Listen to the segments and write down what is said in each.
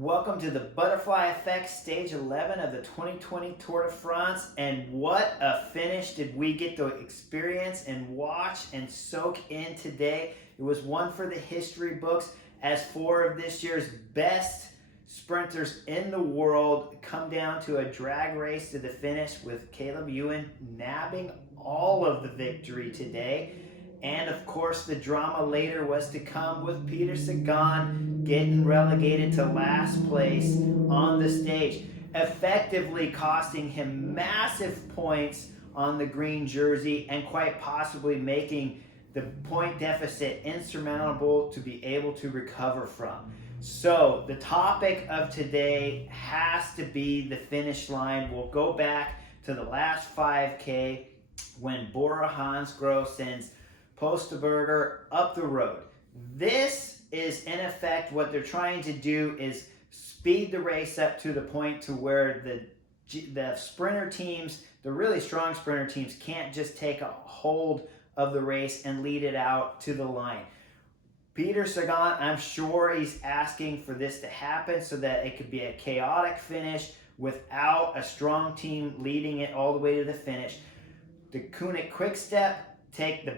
Welcome to the Butterfly Effect Stage 11 of the 2020 Tour de France. And what a finish did we get to experience and watch and soak in today. It was one for the history books as four of this year's best sprinters in the world come down to a drag race to the finish, with Caleb Ewan nabbing all of the victory today. And of course, the drama later was to come with Peter Sagan getting relegated to last place on the stage, effectively costing him massive points on the green jersey and quite possibly making the point deficit insurmountable to be able to recover from. So the topic of today has to be the finish line. We'll go back to the last 5K when Bora Hansgrohe sends Postelberger up the road. This is in effect what they're trying to do, is speed the race up to the point to where the sprinter teams, the really strong sprinter teams, can't just take a hold of the race and lead it out to the line. Peter Sagan, I'm sure he's asking for this to happen so that it could be a chaotic finish without a strong team leading it all the way to the finish. The Koenig Quickstep take the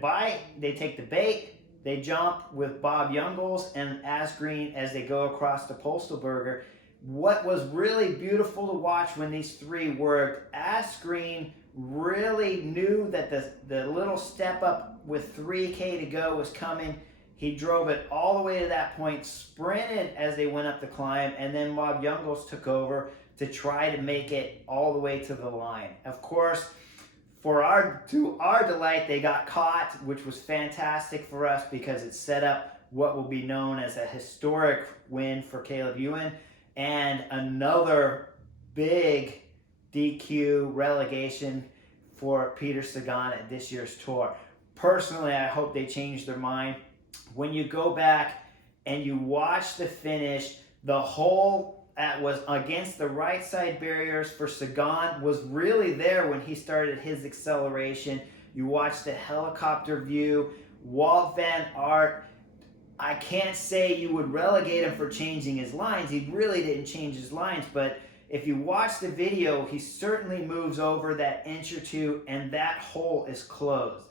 bait, they jump with Bob Jungels and Asgreen as they go across to Postelberger. What was really beautiful to watch when these three worked, Asgreen really knew that the little step up with 3K to go was coming. He drove it all the way to that point, sprinted as they went up the climb, and then Bob Jungels took over to try to make it all the way to the line. Of course, to our delight, they got caught, which was fantastic for us because it set up what will be known as a historic win for Caleb Ewan and another big DQ relegation for Peter Sagan at this year's tour. Personally, I hope they change their mind. When you go back and you watch the finish, the hole that was against the right side barriers for Sagan was really there when he started his acceleration. You watch the helicopter view. Wout van Aert, I can't say you would relegate him for changing his lines. He really didn't change his lines, but if you watch the video, he certainly moves over that inch or two and that hole is closed.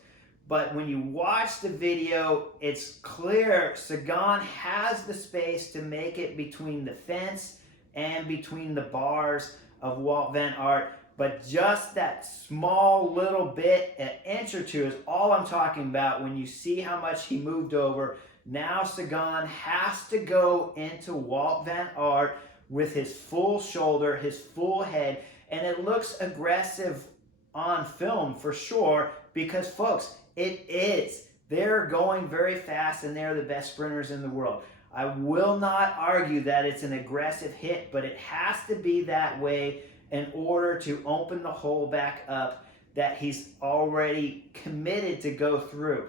But when you watch the video, it's clear Sagan has the space to make it between the fence and between the bars of Wout van Aert, but just that small little bit, an inch or two, is all I'm talking about. When you see how much he moved over, now Sagan has to go into Wout van Aert with his full shoulder, his full head, and it looks aggressive on film for sure because, folks, it is. They're going very fast and they're the best sprinters in the world. I will not argue that it's an aggressive hit, but it has to be that way in order to open the hole back up that he's already committed to go through.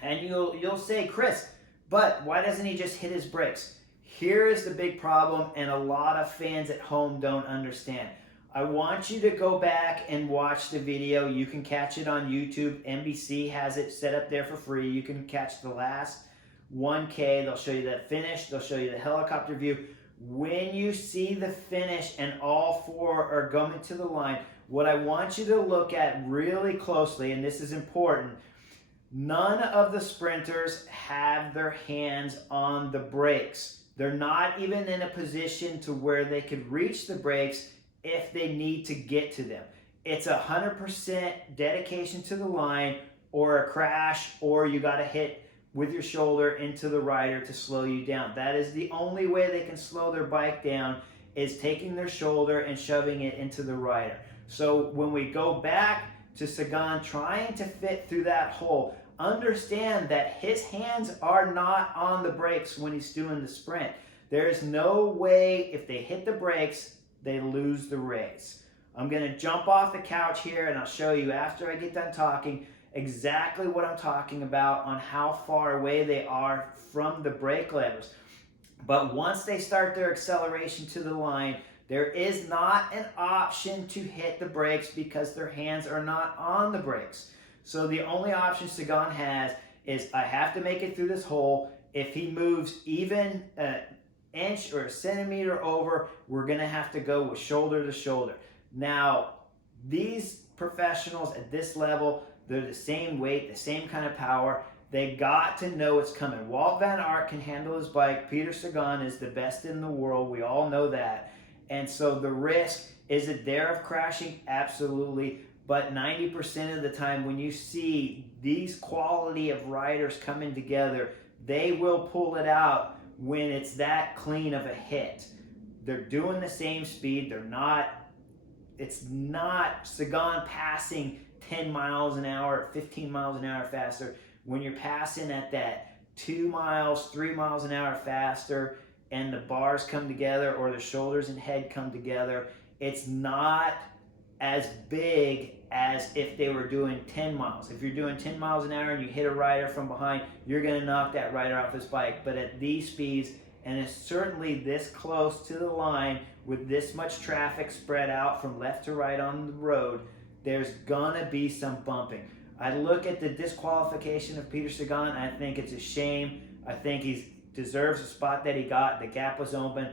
And you'll say, Chris, but why doesn't he just hit his brakes? Here is the big problem, and a lot of fans at home don't understand. I want you to go back and watch the video. You can catch it on YouTube. NBC has it set up there for free. You can catch the last 1K. They'll show you the finish. They'll show you the helicopter view. When you see the finish and all four are going to the line, what I want you to look at really closely, and this is important, none of the sprinters have their hands on the brakes. They're not even in a position to where they could reach the brakes if they need to get to them. It's 100% dedication to the line or a crash, or you got to hit with your shoulder into the rider to slow you down. That is the only way they can slow their bike down, is taking their shoulder and shoving it into the rider. So when we go back to Sagan trying to fit through that hole, understand that his hands are not on the brakes when he's doing the sprint. There is no way, if they hit the brakes, they lose the race. I'm gonna jump off the couch here and I'll show you after I get done talking exactly what I'm talking about on how far away they are from the brake levers. But once they start their acceleration to the line, there is not an option to hit the brakes because their hands are not on the brakes. So the only option Sagan has is, I have to make it through this hole. If he moves even inch or a centimeter over, we're gonna have to go with shoulder to shoulder. Now, these professionals at this level, they're the same weight, the same kind of power. They got to know it's coming. Walt Van Aert can handle his bike. Peter Sagan is the best in the world. We all know that. And so the risk, is it there of crashing? Absolutely. But 90% of the time when you see these quality of riders coming together, they will pull it out when it's that clean of a hit. They're doing the same speed. It's not Sagan passing 10 miles an hour, 15 miles an hour faster. When you're passing at that 2 miles, 3 miles an hour faster, and the bars come together or the shoulders and head come together, it's not as big as if they were doing 10 miles. If you're doing 10 miles an hour and you hit a rider from behind, you're going to knock that rider off his bike. But at these speeds, and it's certainly this close to the line with this much traffic spread out from left to right on the road, there's gonna be some bumping. I look at the disqualification of Peter Sagan, and I think it's a shame. I think he deserves the spot that he got. The gap was open.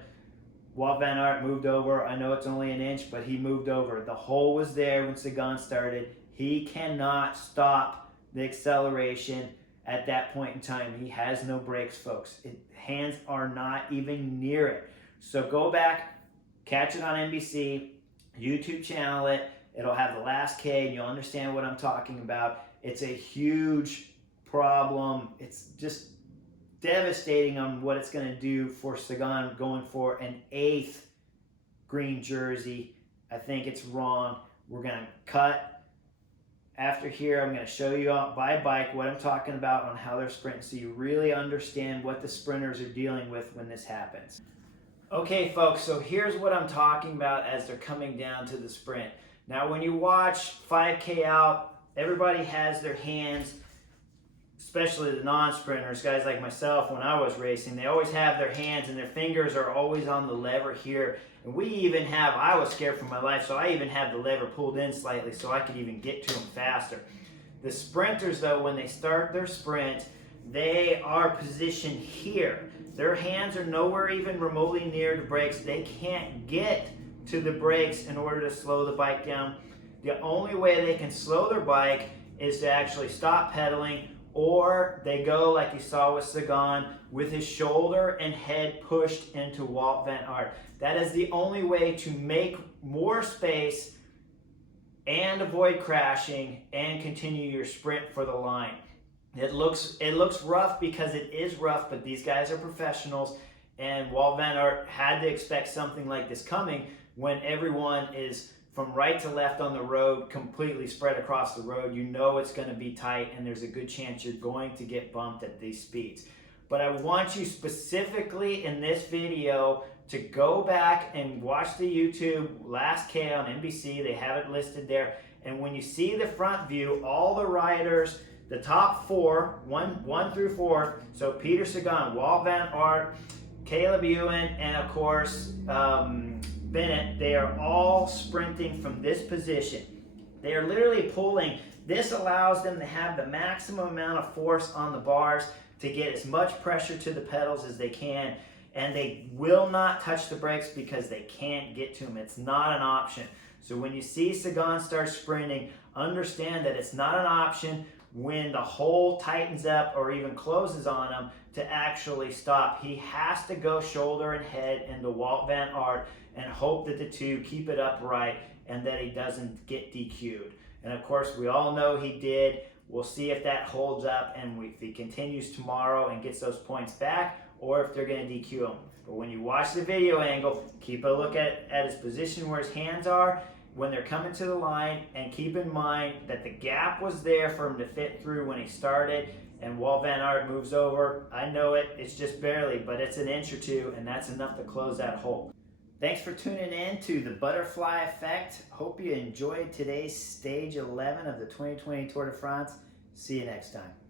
Walt Van Aert moved over. I know it's only an inch, but he moved over. The hole was there when Sagan started. He cannot stop the acceleration at that point in time. He has no brakes, folks. Hands are not even near it. So go back, catch it on NBC, YouTube channel it. It'll have the last K and you'll understand what I'm talking about. It's a huge problem. It's just devastating on what it's going to do for Sagan going for an 8th green jersey. I think it's wrong. We're going to cut after here. I'm going to show you out by bike what I'm talking about on how they're sprinting so you really understand what the sprinters are dealing with when this happens. Okay, folks, so here's what I'm talking about as they're coming down to the sprint. Now, when you watch 5K out, everybody has their hands, especially the non-sprinters, guys like myself when I was racing, they always have their hands and their fingers are always on the lever here. And we even have, I was scared for my life, so I even have the lever pulled in slightly so I could even get to them faster. The sprinters, though, when they start their sprint, they are positioned here. Their hands are nowhere even remotely near the brakes. They can't get to the brakes in order to slow the bike down. The only way they can slow their bike is to actually stop pedaling, or they go like you saw with Sagan with his shoulder and head pushed into Walt Van Aert. That is the only way to make more space and avoid crashing and continue your sprint for the line. It looks rough because it is rough, but these guys are professionals, and Walt Van Aert had to expect something like this coming when everyone is from right to left on the road, completely spread across the road. You know it's going to be tight, and there's a good chance you're going to get bumped at these speeds. But I want you specifically in this video to go back and watch the YouTube Last K on NBC. They have it listed there. And when you see the front view, all the riders, the top four, one through four, so Peter Sagan, Walt Van Aert, Caleb Ewan, and of course Bennett, they are all sprinting from this position. They are literally pulling. This allows them to have the maximum amount of force on the bars to get as much pressure to the pedals as they can, and they will not touch the brakes because they can't get to them. It's not an option. So when you see Sagan start sprinting, understand that it's not an option when the hole tightens up or even closes on him to actually stop. He has to go shoulder and head into Walt Van Aert and hope that the two keep it upright and that he doesn't get DQ'd. And of course, we all know he did. We'll see if that holds up and if he continues tomorrow and gets those points back, or if they're going to DQ him. But when you watch the video angle, keep a look at his position where his hands are when they're coming to the line, and keep in mind that the gap was there for him to fit through when he started, and Walt Van Aert moves over. I know it's just barely, but it's an inch or two, and that's enough to close that hole. Thanks for tuning in to the Butterfly Effect. Hope you enjoyed today's Stage 11 of the 2020 Tour de France. See you next time.